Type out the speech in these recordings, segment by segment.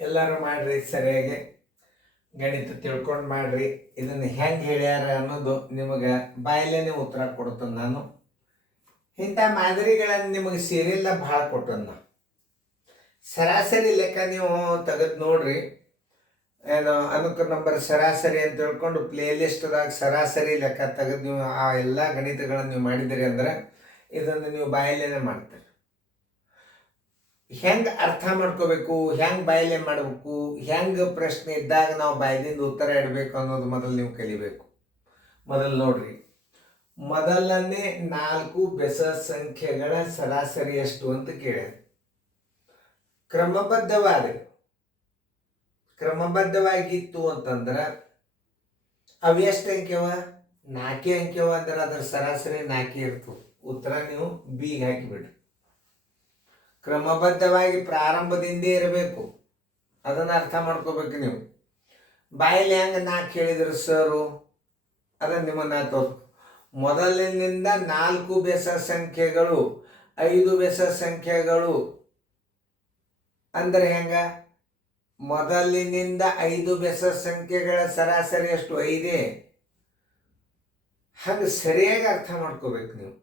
ಎಲ್ಲರೂ ಮಾಡ್ರಿ ಸರಿಯಾಗಿ ಗಣಿತ ತಿಳ್ಕೊಂಡು ಮಾಡ್ರಿ. ಇದನ್ನು ಹೆಂಗೆ ಹೇಳ್ಯಾರ ಅನ್ನೋದು ನಿಮಗೆ ಬಾಯಲ್ಲೇ ಉತ್ತರ ಕೊಡ್ತೇನೆ ನಾನು. ಇಂಥ ಮಾದರಿಗಳನ್ನು ನಿಮಗೆ ಸೀರಿಯಲ್ಲ ಭಾಳ ಕೊಟ್ಟನ. ಸರಾಸರಿ ಲೆಕ್ಕ ನೀವು ತೆಗೆದು ನೋಡ್ರಿ. ಏನು ಅನುಕ್ರಮ ನಂಬರ್ ಸರಾಸರಿ ಅಂತ ತಿಳ್ಕೊಂಡು ಪ್ಲೇಲಿಸ್ಟ್ದಾಗ ಸರಾಸರಿ ಲೆಕ್ಕ ತೆಗೆದು ನೀವು ಆ ಎಲ್ಲ ಗಣಿತಗಳನ್ನು ನೀವು ಮಾಡಿದಿರಿ ಅಂದ್ರೆ ಇದನ್ನು ನೀವು ಬಾಯಲ್ಲೇ ಮಾಡ್ತೀರಿ. ಹೆಂಗೆ ಅರ್ಥ ಮಾಡ್ಕೋಬೇಕು, ಹೆಂಗೆ ಬಾಯಲ್ಲೇ ಮಾಡಬೇಕು, ಹೆಂಗೆ ಪ್ರಶ್ನೆ ಇದ್ದಾಗ ನಾವು ಬಾಯದಿಂದ ಉತ್ತರ ಇಡಬೇಕು ಅನ್ನೋದು ಮೊದಲು ನೀವು ಕಲಿಬೇಕು. ಮೊದಲು ನೋಡ್ರಿ, ಮೊದಲನೇ 4 ಬೆಸ ಸಂಖ್ಯೆಗಳ ಸರಾಸರಿ ಎಷ್ಟು ಅಂತ ಕೇಳ್ಯಾರ. ಕ್ರಮಬದ್ಧವಾಗಿತ್ತು ಅಂತಂದ್ರೆ ಅವು ಎಷ್ಟು ಅಂಕ್ಯವ? 4 ಅಂಕ್ಯವ ಅಂದ್ರೆ ಅದರ ಸರಾಸರಿ 4 ಇರ್ತವೆ. ಉತ್ತರ ನೀವು ಬಿಗೆ ಹಾಕಿಬಿಡ್ರಿ. ಕ್ರಮಬದ್ಧವಾಗಿ ಪ್ರಾರಂಭದಿಂದೇ ಇರಬೇಕು, ಅದನ್ನು ಅರ್ಥ ಮಾಡ್ಕೋಬೇಕು ನೀವು. ಬಾಯಲ್ಲಿ ಹೆಂಗೆ 4 ಹೇಳಿದ್ರು ಸರು, ಅದನ್ನು ನಿಮ್ಮನ್ನ ತೋರ್. ಮೊದಲಿನಿಂದ 4 ಬೆಸ ಸಂಖ್ಯೆಗಳು 5 ಬೆಸ ಸಂಖ್ಯೆಗಳು ಅಂದರೆ ಹೆಂಗ? ಮೊದಲಿನಿಂದ 5 ಬೆಸ ಸಂಖ್ಯೆಗಳ ಸರಾಸರಿ ಎಷ್ಟು? 5. ಹಾಗೆ ಸರಿಯಾಗಿ ಅರ್ಥ ಮಾಡ್ಕೋಬೇಕು ನೀವು.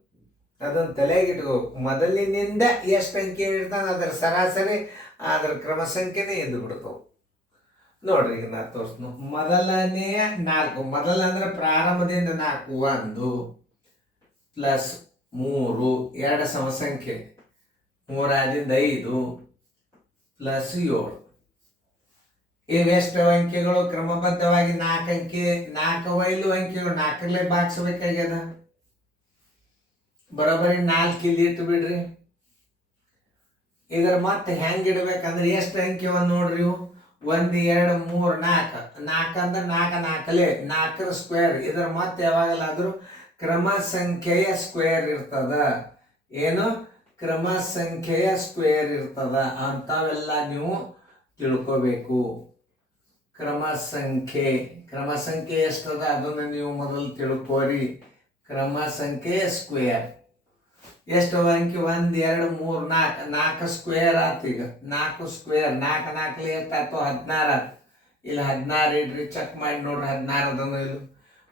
ಅದನ್ನು ತಲೆಗಿಟ್ಕೋ. ಮೊದಲಿನಿಂದ ಎಷ್ಟು ಅಂಕೆ ಇರ್ತಾನೆ ಅದರ ಸರಾಸರಿ ಅದರ ಕ್ರಮ ಸಂಖ್ಯೆನೇ ಎದ್ದು ಬಿಡ್ತಾವೆ. ನೋಡ್ರಿ, ಈಗ ನಾ ತೋರಿಸ್ನು. ಮೊದಲನೆಯ 4, ಮೊದಲ ಅಂದ್ರೆ ಪ್ರಾರಂಭದಿಂದ 4, 1 ಪ್ಲಸ್ 3, 2 ಸಮಸಂಖ್ಯೆ, 3 ಆದಿಂದ 5 ಪ್ಲಸ್ 7. ಇವೆಷ್ಟು ಅಂಕೆಗಳು? ಕ್ರಮಬದ್ಧವಾಗಿ 4 ಅಂಕೆ, 4 5 ಅಂಕೆಗಳು 4ರಲ್ಲೇ ಭಾಗಿಸ್ಬೇಕಾಗ್ಯದ. ಬರೋಬ್ಬರಿ 4 ಇಲ್ಲಿ ಇಟ್ಟು ಬಿಡ್ರಿ. ಇದರ ಮತ್ತೆ ಹೆಂಗೆ ಇಡ್ಬೇಕಂದ್ರೆ ಎಷ್ಟು ಅಂಕೆವನ್ನು ನೋಡ್ರಿ ಇವು? 1 2 3 4. 4 ಅಂದ್ರೆ 4 4ಲೇ 4ರ ಸ್ಕ್ವೇರ್. ಇದರ ಮತ್ತೆ ಯಾವಾಗಲಾದರೂ ಕ್ರಮ ಸಂಖ್ಯೆಯ ಸ್ಕ್ವೇರ್ ಇರ್ತದ. ಏನು? ಕ್ರಮ ಸಂಖ್ಯೆಯ ಸ್ಕ್ವೇರ್ ಇರ್ತದ. ಅಂಥವೆಲ್ಲ ನೀವು ತಿಳ್ಕೋಬೇಕು. ಕ್ರಮ ಸಂಖ್ಯೆ ಎಷ್ಟದ ಅದನ್ನು ನೀವು ಮೊದಲು ತಿಳ್ಕೋರಿ. ಕ್ರಮ ಸಂಖ್ಯೆ ಸ್ಕ್ವೇರ್ ಎಷ್ಟು ಅಂಕಿ? 1 2 3 4. 4 ಸ್ಕ್ವೇರ್ ಆತು. ಈಗ 4 ಸ್ಕ್ವೇರ್ 4 4ಲೇ ಎಷ್ಟಾಯ್ತು? 16 ಆಯ್ತು. ಇಲ್ಲಿ 16 ಇಡ್ರಿ, ಚೆಕ್ ಮಾಡಿ ನೋಡ್ರಿ. 16 ಅದನ್ನು ಇಲ್ಲಿ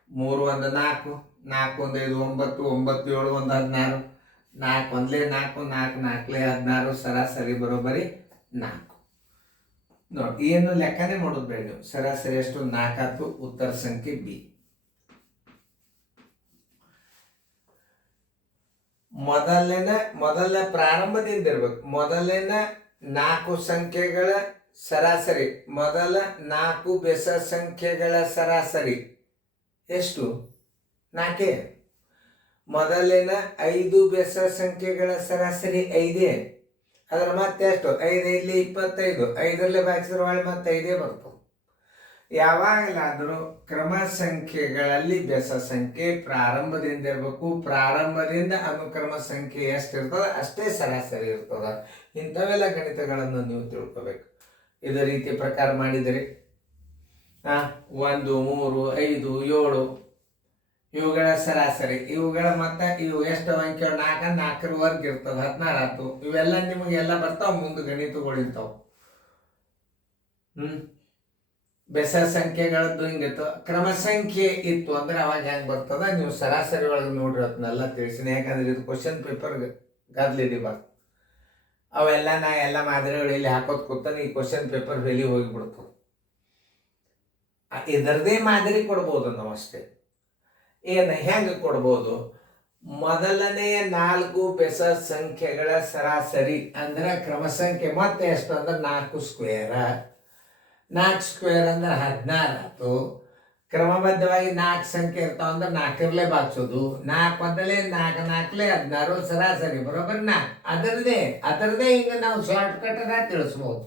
3 1 4, 4 1 5 9, 9 7 1 16, 4 1ಲೇ 4, 4 4ಲೇ 16, ಸರಾಸರಿ ಬರೋಬ್ಬರಿ 4. ನೋಡಿ, ಏನು ಲೆಕ್ಕನೇ ಮಾಡೋದು ಬೇಡ ನೀವು. ಸರಾಸರಿ ಎಷ್ಟು? 4 ಆಯ್ತು. ಉತ್ತರ ಸಂಖ್ಯೆ ಬಿ. ಮೊದಲ ಪ್ರಾರಂಭದಿಂದ ಇರ್ಬೇಕು. ಮೊದಲಿನ 4 ಸಂಖ್ಯೆಗಳ ಸರಾಸರಿ, ಮೊದಲ 4 ಬೆಸ ಸಂಖ್ಯೆಗಳ ಸರಾಸರಿ ಎಷ್ಟು? 4. ಮೊದಲಿನ 5 ಬೆಸ ಸಂಖ್ಯೆಗಳ ಸರಾಸರಿ 5. ಅದರ ಮತ್ತೆ ಎಷ್ಟು? 5 5 25. 5ರಲ್ಲೇ ಭಾಗಿಸಿದ್ರೆ ಒಳ್ಳೆ ಮತ್ತೆ 5 ಬರ್ತವೆ. ಯಾವಾಗಲಾದರೂ ಕ್ರಮ ಸಂಖ್ಯೆಗಳಲ್ಲಿ ಬೆಸ ಸಂಖ್ಯೆ ಪ್ರಾರಂಭದಿಂದ ಇರಬೇಕು. ಪ್ರಾರಂಭದಿಂದ ಅನುಕ್ರಮ ಸಂಖ್ಯೆ ಎಷ್ಟಿರ್ತದೆ ಅಷ್ಟೇ ಸರಾಸರಿ ಇರ್ತದೆ. ಇಂಥವೆಲ್ಲ ಗಣಿತಗಳನ್ನು ನೀವು ತಿಳ್ಕೋಬೇಕು. ಇದೇ ರೀತಿ ಪ್ರಕಾರ ಮಾಡಿದರೆ 1 3 5 7 ಇವುಗಳ ಸರಾಸರಿ, ಇವುಗಳ ಮತ್ತೆ ಇವು ಎಷ್ಟು ಅಂಕೆ? 4 4ರವರೆಗೆ ಇರ್ತದೆ. 16 ಆಯ್ತು. ಇವೆಲ್ಲ ನಿಮಗೆಲ್ಲ ಬರ್ತಾವ ಮುಂದೆ ಗಣಿತಗಳಿರ್ತಾವ. ಬೆಸ ಸಂಖ್ಯೆಗಳದ್ದು ಹಿಂಗಿತ್ತು. ಕ್ರಮ ಸಂಖ್ಯೆ ಇತ್ತು ಅಂದ್ರೆ ಅವಾಗ ಹೆಂಗೆ ಬರ್ತದ? ನೀವು ಸರಾಸರಿ ಒಳಗೆ ನೋಡ್ರಿ. ಅದನ್ನೆಲ್ಲ ತಿಳಿಸಿನಿ. ಯಾಕಂದ್ರೆ ಇದು ಕ್ವಶನ್ ಪೇಪರ್ ಗದ್ಲಿದೆ ಬರ್ತ. ಅವೆಲ್ಲ ನಾ ಎಲ್ಲ ಮಾದರಿಗಳು ಇಲ್ಲಿ ಹಾಕೋದು ಕೂತಾನೆ ಈ ಕ್ವಶನ್ ಪೇಪರ್ ಬೆಲಿ ಹೋಗಿಬಿಡ್ತು. ಇದರದೇ ಮಾದರಿ ಕೊಡ್ಬೋದು ನಾವು ಅಷ್ಟೇ. ಏನು ಹೆಂಗೆ ಕೊಡ್ಬೋದು? ಮೊದಲನೆಯ 4 ಬೆಸ ಸಂಖ್ಯೆಗಳ ಸರಾಸರಿ ಅಂದ್ರೆ ಕ್ರಮ ಸಂಖ್ಯೆ ಮತ್ತೆ ಎಷ್ಟು ಅಂದ್ರೆ 4 ಸ್ಕ್ವೇರ್. 4 ಸ್ಕ್ವೇರ್ ಅಂದ್ರೆ 16 ಆಯ್ತು. ಕ್ರಮಬದ್ಧವಾಗಿ 4 ಸಂಖ್ಯೆ ಇರ್ತಾವ ಅಂದ್ರೆ 4ರಲ್ಲೇ ಭಾಗಿಸೋದು. 4 1ಲೇ 4 4ಲೇ 16, ಸರಾಸರಿ ಬರೋಬ್ಬರಿ 4. ಅದರದೇ ಹಿಂಗೆ ನಾವು ಶಾರ್ಟ್ ಕಟ್ ತಿಳಿಸ್ಬೋದು.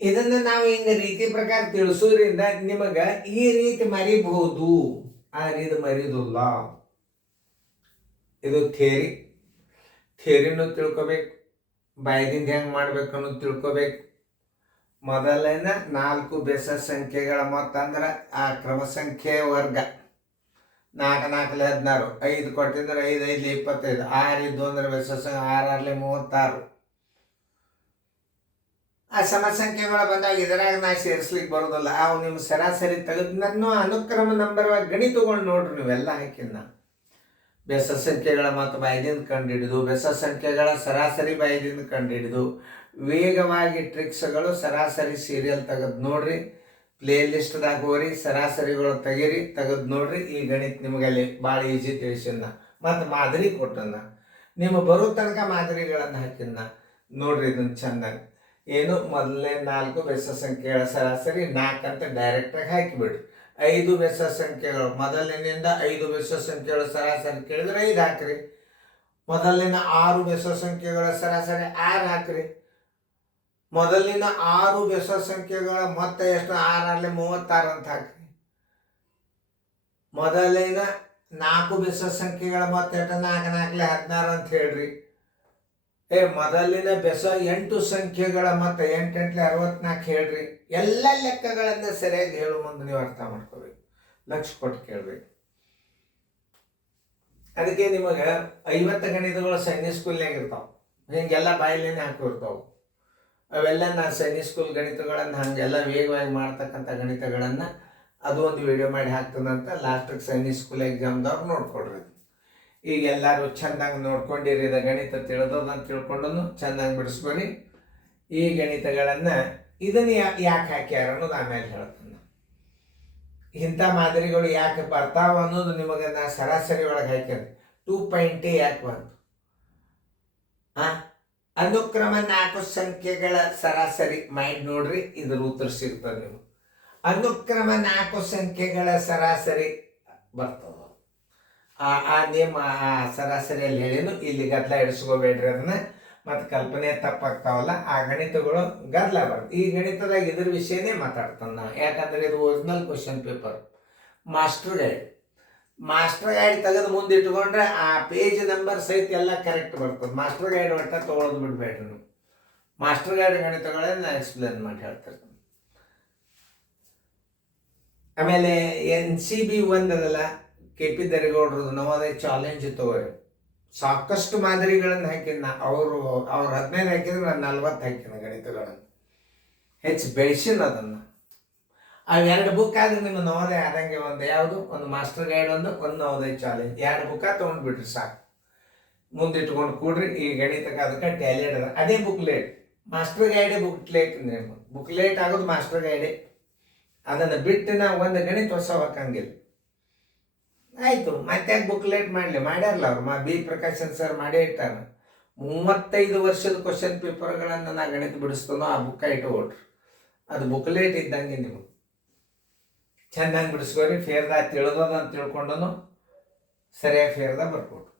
ಇದನ್ನು ನಾವು ಹಿಂಗೆ ರೀತಿ ಪ್ರಕಾರ ತಿಳಿಸೋದ್ರಿಂದ ನಿಮಗೆ ಈ ರೀತಿ ಮರಿಬಹುದು, ಆ ರೀತಿ ಮರಿಯೋದಿಲ್ಲ. ಇದು ಥಿಯರಿನೂ ತಿಳ್ಕೊಬೇಕು, ಬಾಯದಿಂದ ಹೆಂಗೆ ಮಾಡ್ಬೇಕು ಅನ್ನೋದು ತಿಳ್ಕೊಬೇಕು. ಮೊದಲಿನ 4 ಬೆಸ ಸಂಖ್ಯೆಗಳ ಮೊತ್ತ ಅಂದ್ರೆ ಆ ಕ್ರಮ ಸಂಖ್ಯೆ ವರ್ಗ. 4 4ಲೇ 16, 5 ಕೊಟ್ಟಿದ್ರೆ 5 5 25, 6 ಇದ್ದು ಅಂದ್ರೆ ಬೆಸ ಸಂಖ್ಯೆ 6 6ಲೇ 36. ಆ ಸಮಸಂಖ್ಯೆಗಳು ಬಂದಾಗ ಇದರಾಗ ನಾ ಸೇರಿಸ್ಲಿಕ್ಕೆ ಬರೋದಿಲ್ಲ. ಅವು ನಿಮ್ಮ ಸರಾಸರಿ ತೆಗೆದು ನನ್ನ ಅನುಕ್ರಮ ನಂಬರ್ವಾಗಿ ಗಣಿ ತಗೊಂಡು ನೋಡ್ರಿ ನೀವೆಲ್ಲ ಹಾಕಿನ ಬೆಸ ಸಂಖ್ಯೆಗಳ ಮತ್ತು ಬಾಯ್ದಿಂದ ಕಂಡುಹಿಡಿದು, ಬೆಸ ಸಂಖ್ಯೆಗಳ ಸರಾಸರಿ ಬಾಯ್ದಿಂದ ಕಂಡುಹಿಡಿದು, ವೇಗವಾಗಿ ಟ್ರಿಕ್ಸ್ಗಳು ಸರಾಸರಿ ಸೀರಿಯಲ್ ತೆಗೆದು ನೋಡ್ರಿ, ಪ್ಲೇ ಲಿಸ್ಟ್ದಾಗ ಹೋರಿ ಸರಾಸರಿಗಳು ತೆಗೆದು ನೋಡ್ರಿ. ಈ ಗಣಿತ ನಿಮಗಲ್ಲಿ ಭಾಳ ಈಜಿ ತಿಳಿಸಿನ ಮತ್ತು ಮಾದರಿ ಕೊಟ್ಟನ, ನಿಮ್ಮ ಬರೋ ತನಕ ಮಾದರಿಗಳನ್ನು ಹಾಕಿನ ನೋಡ್ರಿ. ಇದನ್ನು ಚೆಂದಾಗಿ ಏನು ಮೊದಲನೇ 4 ಬೆಸ ಸಂಖ್ಯೆಗಳ ಸರಾಸರಿ 4 ಅಂತ ಡೈರೆಕ್ಟಾಗಿ ಹಾಕಿಬಿಡ್ರಿ. 5 ಬೆಸ ಸಂಖ್ಯೆಗಳು ಮೊದಲನೇದಿಂದ 5 ಬೆಸ ಸಂಖ್ಯೆಗಳ ಸರಾಸರಿ ಕೇಳಿದ್ರೆ 5 ಹಾಕ್ರಿ. ಮೊದಲಿನ 6 ಬೆಸ ಸಂಖ್ಯೆಗಳ ಸರಾಸರಿ 6 ಹಾಕ್ರಿ. ಮೊದಲಿನ 6 ಬೆಸ ಸಂಖ್ಯೆಗಳ ಮೊತ್ತ ಎಷ್ಟು? 6 36 ಅಂತ ಹಾಕ್ರಿ. ಮೊದಲಿನ 4 ಬೆಸ ಸಂಖ್ಯೆಗಳ ಮೊತ್ತ ಎಷ್ಟು? 4 4 16 ಅಂತ ಹೇಳ್ರಿ. ಮೊದಲಿನ ಬೆಸ 8 ಸಂಖ್ಯೆಗಳ ಮೊತ್ತ 8 8 64 ಹೇಳ್ರಿ. ಎಲ್ಲ ಲೆಕ್ಕಗಳನ್ನು ಸರಿಯಾಗಿ ಹೇಳು ಮುಂದೆ ನೀವು ಅರ್ಥ ಮಾಡ್ಕೋಬೇಕು, ಲಕ್ಷ ಕೊಟ್ಟು ಕೇಳ್ಬೇಕು. ಅದಕ್ಕೆ ನಿಮಗೆ 50 ಗಣಿತಗಳು ಸೈನಿಕ್ ಸ್ಕೂಲ್ನಾಗ ಇರ್ತಾವೆ, ಹಿಂಗೆಲ್ಲ ಬಾಯಿಲೇನೆ ಹಾಕಿರ್ತಾವೆ. ಅವೆಲ್ಲ ನಾನು ಸೈನಿಕ್ ಸ್ಕೂಲ್ ಗಣಿತಗಳನ್ನು ಹಂಗೆಲ್ಲ ವೇಗವಾಗಿ ಮಾಡ್ತಕ್ಕಂಥ ಗಣಿತಗಳನ್ನು ಅದು ಒಂದು ವಿಡಿಯೋ ಮಾಡಿ ಹಾಕ್ತದಂತ ಲಾಸ್ಟಿಗೆ ಸೈನಿಕ್ ಸ್ಕೂಲ್ ಎಕ್ಸಾಮ್ದವ್ರು ನೋಡ್ಕೊಡ್ರಿ. ಈಗ ಎಲ್ಲರೂ ಚೆಂದಾಗಿ ನೋಡ್ಕೊಂಡಿರಿ, ಗಣಿತ ತಿಳಿದೋದಂತ ತಿಳ್ಕೊಂಡು ಚೆಂದಾಗಿ ಬಿಡಿಸ್ಕೊರಿ. ಈ ಗಣಿತಗಳನ್ನು ಇದನ್ನು ಯಾಕೆ ಹಾಕ್ಯಾರ ಅನ್ನೋದು ಆಮೇಲೆ ಹೇಳ್ತಾನೆ. ಇಂಥ ಮಾದರಿಗಳು ಯಾಕೆ ಬರ್ತಾವ ಅನ್ನೋದು ನಿಮಗೆ ನಾ ಸರಾಸರಿ ಒಳಗೆ ಹಾಕ್ಯಾರ. 2.8 ಯಾಕೆ ಬಂತು? ಅನುಕ್ರಮ 4 ಸಂಖ್ಯೆಗಳ ಸರಾಸರಿ ಮಾಡಿ ನೋಡ್ರಿ, ಇದ್ರ ಉತ್ತರ ಸಿಗ್ತದೆ. ನೀವು ಅನುಕ್ರಮ 4 ಸಂಖ್ಯೆಗಳ ಸರಾಸರಿ ಬರ್ತದ. ಆ ನೇಮ್ ಆ ಸರಾಸರಿಯಲ್ಲಿ ಹೇಳಿನು. ಇಲ್ಲಿ ಗದ್ದಲ ಇಡಿಸ್ಕೋಬೇಡ್ರಿ ಅದನ್ನ, ಮತ್ತು ಕಲ್ಪನೆ ತಪ್ಪಾಗ್ತಾವಲ್ಲ ಆ ಗಣಿತಗಳು ಗದ್ದಲ ಬರ್ತದೆ. ಈ ಗಣಿತದಾಗ ಇದ್ರ ವಿಷಯನೇ ಮಾತಾಡ್ತಾನೆ ನಾವು, ಯಾಕಂದ್ರೆ ಇದು original question paper. Master guide ತೆಗೆದು ಮುಂದೆ ಇಟ್ಕೊಂಡ್ರೆ ಆ ಪೇಜ್ ನಂಬರ್ ಸಹಿತ ಎಲ್ಲ ಕರೆಕ್ಟ್ ಬರ್ತದೆ. ಮಾಸ್ಟರ್ ಗೈಡ್ ಒಟ್ಟ ತೊಗೊಳೋದು ಬಿಡ್ಬೇಡ್ರಿ ನೀವು. ಮಾಸ್ಟರ್ ಗೈಡ್ ಗಣಿತಗಳೇ ನಾನು ಎಕ್ಸ್ಪ್ಲೇನ್ ಮಾಡಿ ಹೇಳ್ತಿರ್ತೀನಿ. ಆಮೇಲೆ NCB 1 ಅದಲ್ಲ, KP ದರಿಗೌಡ್ರದ್ದು ನವೋದಯ ಚಾಲೆಂಜ್ ತಗೋರಿ. ಸಾಕಷ್ಟು ಮಾದರಿಗಳನ್ನು ಹಾಕಿನ ಅವ್ರು 15 ಹಾಕಿದ್ರೆ ನಾನು 40 ಹಾಕಿನ ಗಣಿತಗಳನ್ನು ಹೆಚ್ಚು ಬೆಳೆಸಿನ ಅದನ್ನು. ಅವೆರಡು ಬುಕ್ ಆದ್ರೆ ನಿಮ್ಮ ನವೋದಯ ಆದಂಗೆ ಒಂದು ಯಾವುದು ಒಂದು ಮಾಸ್ಟರ್ ಗೈಡ್ ಒಂದು ನವೋದಯ ಚಾಲೆಂಜ್ 2 ಬುಕ್ಕ ತೊಗೊಂಡ್ಬಿಟ್ರಿ ಸಾಕು. ಮುಂದಿಟ್ಕೊಂಡು ಕೂಡ್ರಿ. ಈ ಗಣಿತಕ್ಕೆ ಅದಕ್ಕೆ ಟ್ಯಾಲೆಂಟ್ ಅದ. ಅದೇ ಬುಕ್ಲೇಟ್, ಮಾಸ್ಟರ್ ಗೈಡೇ ಬುಕ್ಲೇಟ್. ಬುಕ್ಲೇಟ್ ಆಗೋದು ಮಾಸ್ಟರ್ ಗೈಡೇ. ಅದನ್ನು ಬಿಟ್ಟು ನಾವು ಒಂದು ಗಣಿತ ಹೊಸ ಹಾಕಂಗಿಲ್ಲ. ಆಯಿತು, ಮತ್ತೆ ಬುಕ್ಲೇಟ್ ಮಾಡಲಿ ಮಾಡ್ಯಾರಲ್ಲ ಅವ್ರು. B ಪ್ರಕಾಶನ್ ಸರ್ ಮಾಡೇ ಇಟ್ಟಾರ. 35 ವರ್ಷದ ಕ್ವಶನ್ ಪೇಪರ್ಗಳನ್ನು ನಾ ಗಣಿತ ಬಿಡಿಸ್ತಾನೋ ಆ ಬುಕ್ಕ ಇಟ್ಕೊಟ್ರಿ. ಅದು ಬುಕ್ಲೇಟ್ ಇದ್ದಂಗೆ ನೀವು ಚೆನ್ನಾಗಿ ಬಿಡಿಸ್ಕೊರಿ. ಫೇರ್ದಾಗ ತಿಳಿದದ ಅಂತ ತಿಳ್ಕೊಂಡು ಸರಿಯಾಗಿ ಫೇರ್ದಾಗ ಬರ್ಕೊಟ್ರು.